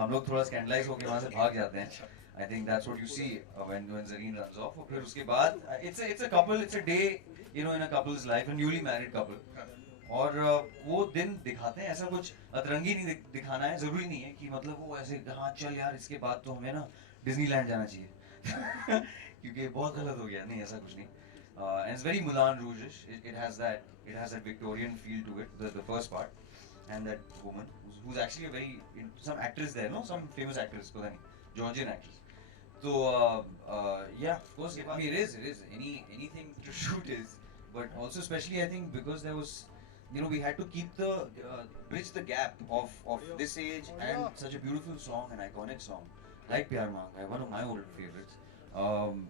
हम लोग थोड़ा स्कैंडलाइज होके वहाँ से भाग जाते हैं. I think that's what you see when Zareen runs off. और फिर उसके बाद it's a couple, it's a day, you know, in a couple's life, a newly married couple. और वो दिन दिखाते हैं. ऐसा कुछ अतरंगी नहीं दिखाना है. जरूरी नहीं है कि मतलब वो ऐसे हाँ चल यार इसके बाद तो हमें ना डिज्नीलैंड जाना चाहिए क्योंकि बहुत गलत हो गया. नहीं, ऐसा कुछ नहीं. And it's very Moulin Rouge-ish. It has that Victorian feel to it, the first part, and that woman who's actually a very some actress there, no, some famous actress, पता नहीं, Georgian actress. So yeah, of course, I mean it is anything to shoot is, but also especially I think because there was, you know, we had to keep the bridge the gap of this age and such a beautiful song, an iconic song like Pyar Manga, one of my old favorites. Um,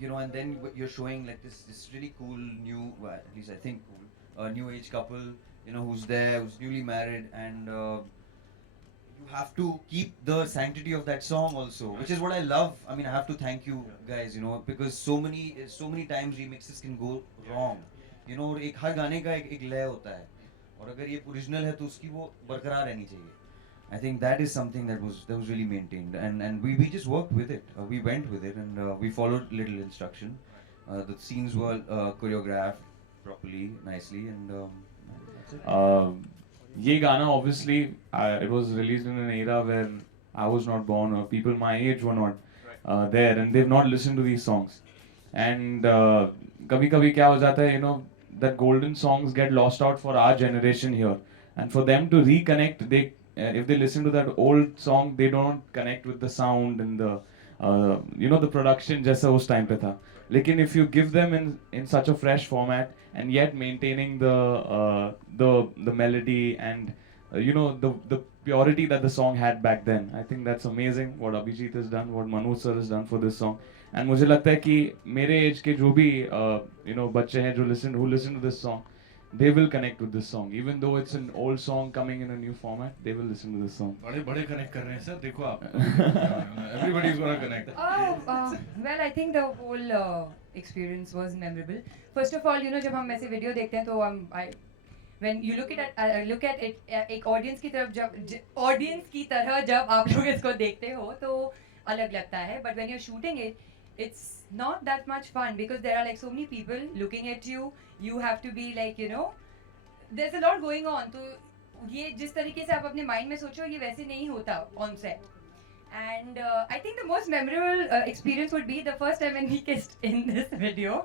you know, and then you're showing like this really cool new, well, at least I think cool, new age couple, you know, who's there, who's newly married, and you have to keep the sanctity of that song also, which is what I love. I mean, I have to thank you guys, you know, because so many times remixes can go wrong, you know. और एक हर गाने का एक लय होता है, और अगर ये ओरिजिनल है तो उसकी वो बरकरार रहनी चाहिए. I think that is something that was really maintained, and we just worked with it. We went with it, and we followed little instruction. The scenes were choreographed properly, nicely, and that's it. ये गाना obviously it was released in an era where I was not born or people my age were not there and they've not listened to these songs and कभी कभी क्या हो जाता है, you know, that golden songs get lost out for our generation here and for them to reconnect, they if they listen to that old song they don't connect with the sound and the you know the production जैसा उस time पे था. लेकिन if you give them in such a fresh format and yet maintaining the melody and you know the purity that the song had back then, I think that's amazing what Abhijit has done, what Manu sir has done for this song. And मुझे लगता है कि मेरे as के जो भी you know बच्चे हैं जो who listen to this song, they will connect with this song even though it's an old song coming in a new format, they will listen to this song. बड़े बड़े connect कर रहे हैं sir, देखो आप. Everybody is gonna connect. Well, I think the whole experience was memorable. First of all, you know, जब हम ऐसे वीडियो देखते हैं तो when you look at it एक ऑडियंस की तरफ ऑडियंस की तरह जब आप लोग इसको देखते हो तो अलग लगता है. But when you're shooting it, it's not that much fun because there are like so many people looking at you. You have to be like, you know, there's a lot going on. तो ये जिस तरीके से आप अपने mind में सोचो ये वैसे नहीं होता on set. And I think the most memorable experience would be the first time when we kissed in this video.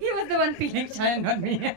He was the one feeling shy, not me.